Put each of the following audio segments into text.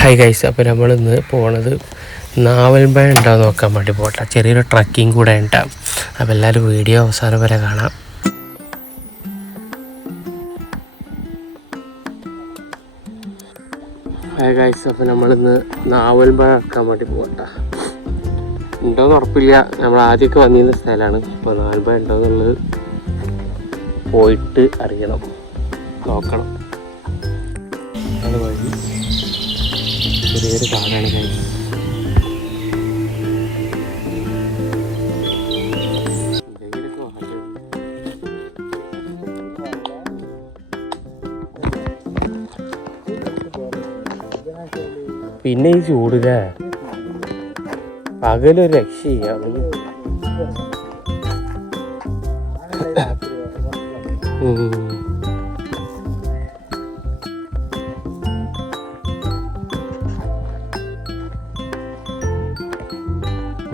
Hi guys, അപ്പോൾ നമ്മളിന്ന് പോണത് നാവൽമ്പഴ ഉണ്ടാവും നോക്കാൻ വേണ്ടി പോട്ടെ. ചെറിയൊരു ട്രക്കിങ് കൂടെ ഉണ്ടാവും. അപ്പോൾ എല്ലാവരും വീഡിയോ അവസാനം വരെ കാണാം. ഹായ് ഗൈസ്, അപ്പോൾ നമ്മളിന്ന് നാവൽമ്പഴ ഇറക്കാൻ വേണ്ടി പോട്ടെ. ഉണ്ടോയെന്ന് ഉറപ്പില്ല. നമ്മൾ ആദ്യമൊക്കെ വന്നിരുന്ന സ്ഥലമാണ്. അപ്പോൾ നാവൽമ്പഴ ഉണ്ടോയെന്നുള്ളത് പോയിട്ട് അറിയണം, നോക്കണം. അത് വഴി ചെറിയൊരു കാടാണ് ഗൈസ്. പിന്നെ ഈ ചൂടില്ലേ, പകലൊരു രക്ഷയില്ല.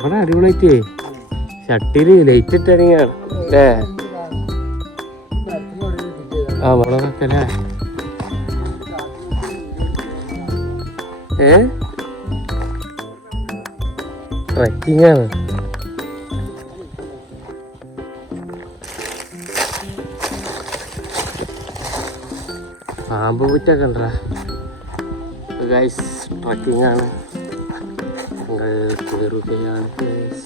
അവിടെ അടിപൊളിയായിട്ടേ ചട്ടിയില് ലൈറ്റ് ഇട്ടിറങ്ങിയാണ് അല്ലേ? ആ മുളകൊക്കെ അല്ലേ? ട്രക്കിംഗ് ആണ്. പാമ്പ് കുറ്റൊക്കെ ഉണ്ടോ ഗൈസ്? ട്രക്കിംഗ് ആണ്. ഞങ്ങൾ കയറുകയാണ് ഗൈസ്.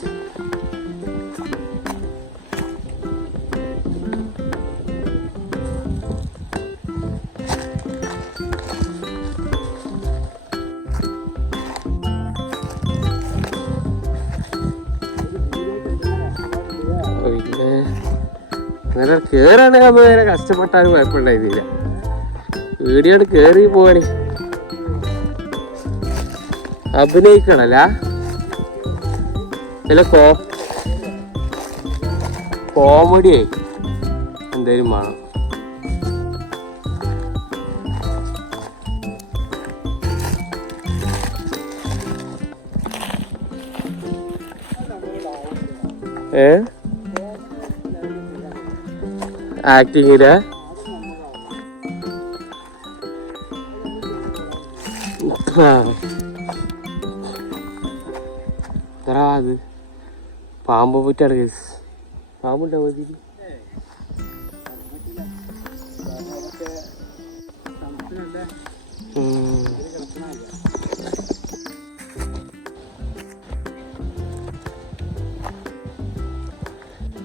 അങ്ങനെ കയറാണെങ്കിൽ നമ്മൾ നേരെ കഷ്ടപ്പെട്ടാലും കുഴപ്പമുണ്ടായിരുന്നില്ല. വീഡിയോട് കയറി പോവാന് അഭിനയിക്കണല്ല, ചില കോമഡിയായി എന്തേലും വേണം. ആക്ടിങ്ങില് അത് പാമ്പ് പറ്റാണ് കേസ്. പാമ്പുണ്ടാവും അതിൽ.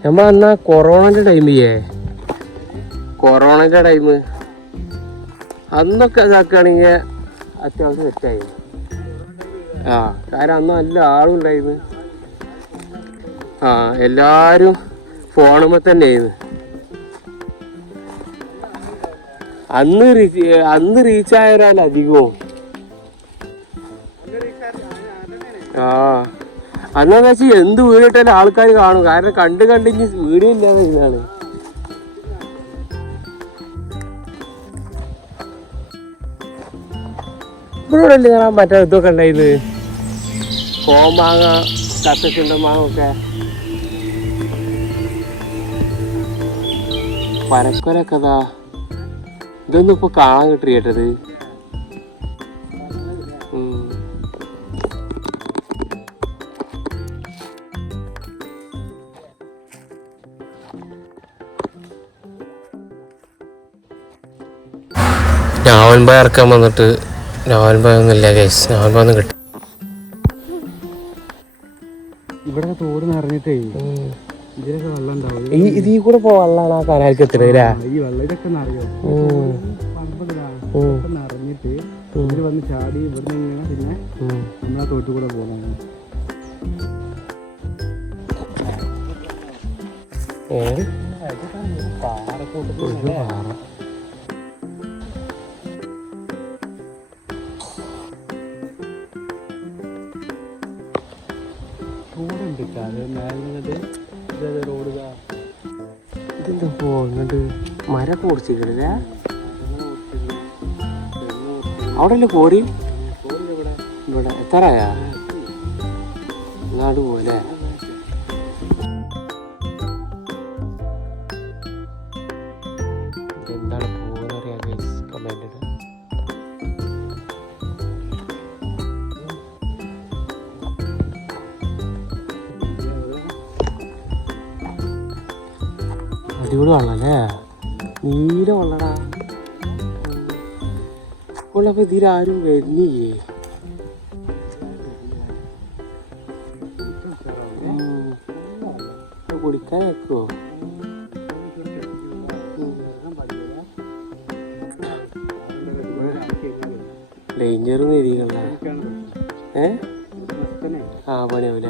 നമ്മ എന്നാ കൊറോണന്റെ ടൈമില്ലേ, കൊറോണന്റെ ടൈം അന്നൊക്കെ ഇതാക്കുകയാണെങ്കിൽ അത്യാവശ്യം സെറ്റായി. ആ കാരണം അന്ന് നല്ല ആളുണ്ടായിരുന്നു. ആ എല്ലാരും ഫോണുമ്പോ തന്നെ ആയിരുന്നു. അന്ന് റീച്ചായവരാൽ അധികവും. ആ അന്നെന്ന് വെച്ചാൽ എന്ത് വീഡിയോ ഇട്ടാലും ആൾക്കാർ കാണും. കാരണം കണ്ട് ഇനി വീഡിയോ ഇല്ലാതെ ഇതാണ്. ഇവിടെ അല്ലേ കാണാൻ മറ്റേ ഇതൊക്കെ ഉണ്ടായിരുന്നു, കോമാങ്ങ, കത്തച്ചുണ്ടമാങ്ങ ഒക്കെ, പരക്കൊരൊക്കെ. ഇതൊന്നും ഇപ്പൊ കാണാൻ കിട്ടിയത്. നാവൽമ്പഴ ഇറക്കാൻ വന്നിട്ട് നാവൽമ്പഴൊന്നുമില്ല ഗൈസ്. നാവൽമ്പഴൊന്നും കിട്ടും. ഇവിടെ തോട് നിറഞ്ഞിട്ടേ ഇതിലൊക്കെ വെള്ളം ഉണ്ടാവും. ഇതിൽ കൂടെ പോ വെള്ളമാണ് ആ കനാലിക്ക് എത്തുന്നത്. ഈ വെള്ളം ഇതൊക്കെ നിറയോ നിറഞ്ഞിട്ട് ഇതിൽ വന്ന് ചാടി ഇവിടുന്ന് ഇങ്ങനെ പിന്നെ നമ്മളാ തോട്ടിൽ കൂടെ പോകുന്നത്. ഇതെന്താ പോ ഇങ്ങോട്ട് മരൊക്കെ ഓടിച്ചില്ലേ? അവിടെ അല്ലേ കോറി? ഇവിടെ എത്രയാ നാട് പോലെ? എന്താണ് പോകുന്നറിയാ ഗൈസ്, കമന്റ് ഇടുക. അടിപൊളി വെള്ളല്ലേ, നീല വെള്ളടാ. ഇപ്പോഴപ്പോൾ ഇതിലാരും വരുന്നില്ലേ? കുടിക്കാൻ വെക്കുവോ? ഡേഞ്ചറും എരികള. ആ പണിയാവൂല.